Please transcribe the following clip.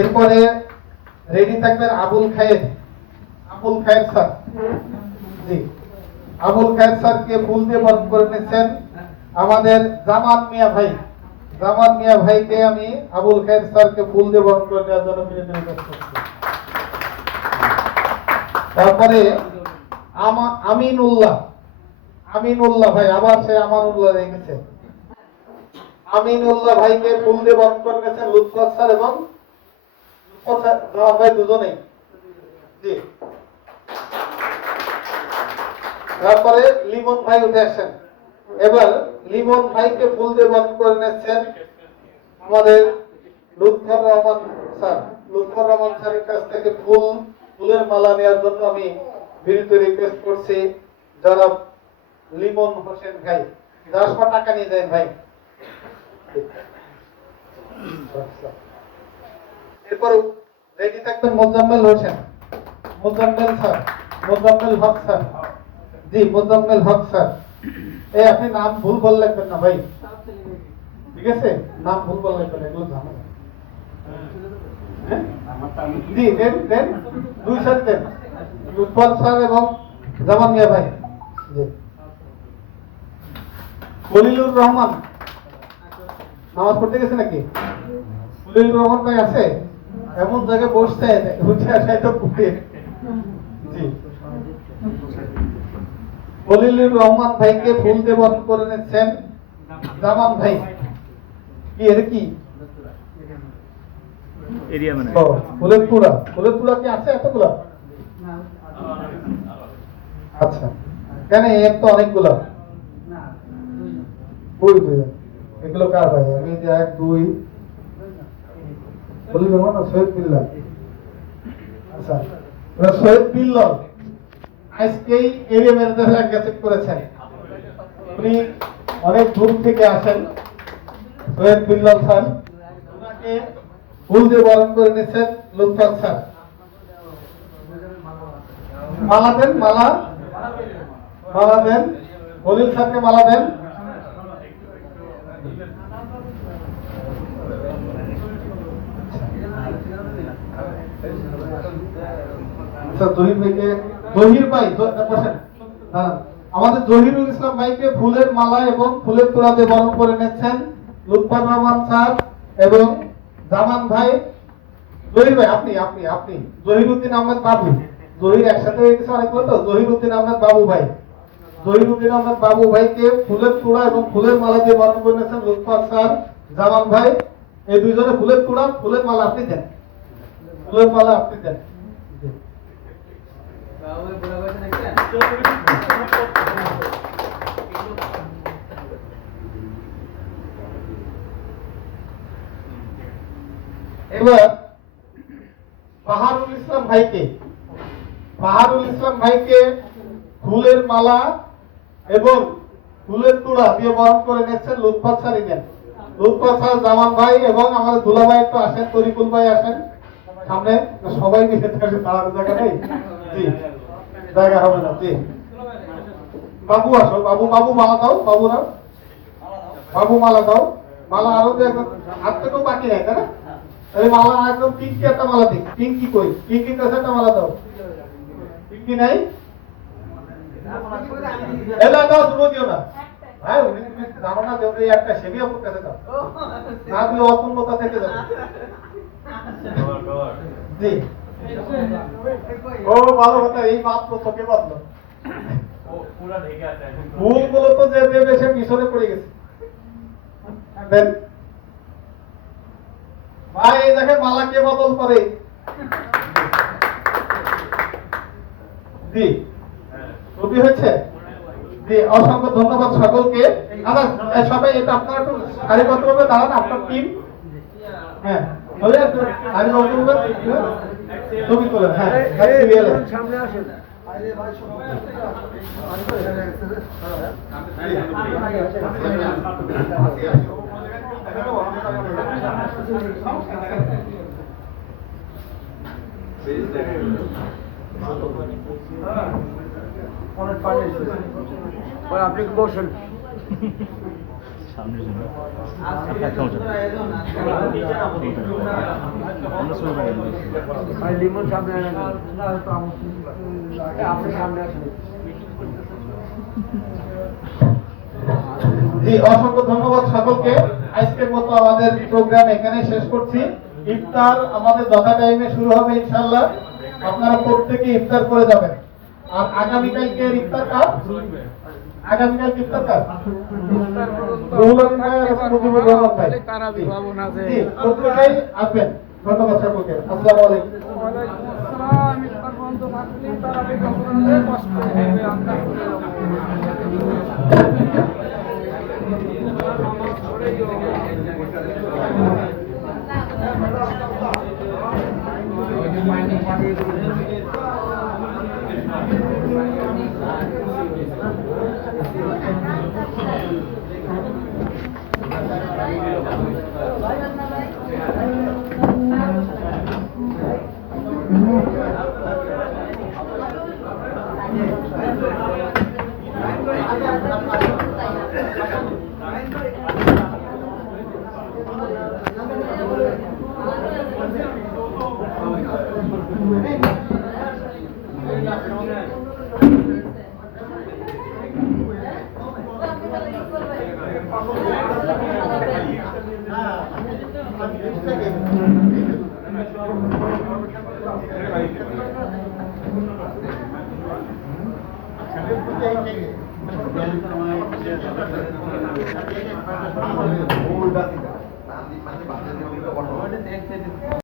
এরপরে রেডি থাকবেন আবুল খায়ের স্যার। জি, আবুল খায়ের স্যারকে ফুল দিয়ে বরণ করে নিচ্ছেন আমাদের জামান মিয়া ভাইকে আমি আবুল খায়ের স্যারকে ফুল দিয়ে বরণ করে নেওয়ার জন্য বিনীত অনুরোধ করছি। তারপরে আমিনুল্লাহ ভাই, আবার সে আমানুল্লাহ রেখেছে। আমিনুল্লাহ ভাইকে ফুল দিয়ে বরণ করে নিয়েছেন লুৎফত স্যার এবং ভাই দুজনেই। জি, তারপরে লিমন ভাই উঠে আসেন। এবার লিমন ভাইকে ফুল দিয়ে বরণ করে নিচ্ছেন আমাদের লুৎফর রহমান স্যারের কাছ থেকে ফুলের মালা নেওয়ার জন্য আমি বিনীত রিকোয়েস্ট করছি যারা লিমন হোসেন ভাই, 10 টাকা নিয়ে যায় ভাই। এরপর রেডি থাকবেন মোজাম্মেল হক স্যার। জি, মোজাম্মেল হক স্যার। আপনি নাম ভুল বলে লিখবেন না ভাই, ঠিক আছে? নাম ভুল বলে লিখবেন, এগুলো ঝামেলা। জি, দেন 2 স্যার দেন, লুৎফর স্যার এবং জামান মিয়া ভাই। জি, খলিলুর রহমান নামাজ পড়তে গেছে নাকি? খলিলুর রহমান ভাই আছে? এমন জায়গায় বসছে উঠে আসায় তো পুড়ে। জি, খলিলুর রহমান ভাইকে ফুল দিয়ে বরণ করে নিচ্ছেন জামান ভাই। কি এর কি এরিয়া মানে ফুলের তুলা কি আছে এতগুলা? আচ্ছা, কেন এর তো অনেকগুলা। এগুলো কার ভাই? আমি যে 1 2 বলি না, সৈয়দ বিল্লাহ। আচ্ছা, সৈয়দ বিল্লাহ আজকেই এরিয়া ম্যানেজার অ্যাকসেপ্ট করেছেন। উনি অনেক দূর থেকে আসেন। সৈয়দ বিল্লাহ স্যার, ওনাকে ফুল দিয়ে বরণ করে নিচ্ছেন লুৎফর স্যার। মালা দেন, মালা দেন, খলিল স্যারকে মালা দেন। আমাদের জহিরুল ইসলাম ভাইকে ফুলের মালা এবং ফুলের তোড়া দিয়ে বরণ করে নিচ্ছেন লুৎফর রহমান স্যার এবং জামান ভাই। জহির ভাই আপনি জহিরুদ্দিন আহমেদ বাবু, জহির একসাথে হয়ে গেছে অনেকগুলো তো। জহিরুদ্দিন আহমেদ বাবু ভাইকে ফুলের তোড়া এবং ফুলের মালা দিয়ে বরণ করে নিচ্ছেন লুৎফর স্যার, জামান ভাই। এই দুইজনে ফুলের তোড়া ফুলের মালা আপনি দেন, এবার বাহারুল ইসলাম ভাইকে ফুলের মালা এবং ফুলের তোড়া দিয়ে বরণ করে নিচ্ছেন লুৎফর স্যার। জামান ভাই এবং আমাদের দুলা ভাই একটু আসেন, তরিকুল ভাই আসেন সামনে। সবাই মিলে দাঁড়ানোর জায়গা নেই। জি, জায়গা হবে না। জি, বাবু আসো, বাবু মালা দাও, মালা দাও। মালা আরো হাত থেকেও বাকি নাই, তাই না? এই মালা একদম পিঙ্কি একটা মালা দিই। পিঙ্কি কই? পিঙ্কির কাছে একটা মালা দাও। পিঙ্কি নাই? এলা দাও, দুটো দিও না ভাই। উনি জানো না যে একটা সেবি আপুর কাছে দাও, না দিলে অপূর্ণতা থেকে যাবে। জি, ও ভালো কথা, এই মাত্র তোকে বাঁধলো। ফুলগুলো তো যে দেবে সে পিছনে পড়ে গেছে। ভাই দেখে মালা কে বদল করে। জি, ছবি হয়েছে। জি, অসংখ্য ধন্যবাদ সকলকে। আচ্ছা সবাই এটা আপনারা একটু সারিবদ্ধভাবে দাঁড়ান, আপনার টিম। হ্যাঁ, ছবি তোলেন। হ্যাঁ, সামনে আসেন। আপনি বসেন সামনে। জি, অসংখ্য ধন্যবাদ সকলকে। আজকের মতো আমাদের প্রোগ্রাম এখানে শেষ করছি। ইফতার আমাদের যথা টাইমে শুরু হবে ইনশাআল্লাহ। আপনারা প্রত্যেকে ইফতার করে যাবেন। আর আগামীকালকে ইফতার কার? আগামীকাল ইফতার কার? রুহুল আমিন ভাই আর মুজিবুর রহমান ভাই। জি, প্রত্যেকেই আসবেন। ধন্যবাদ সকলকে। আসসালামু আলাইকুম।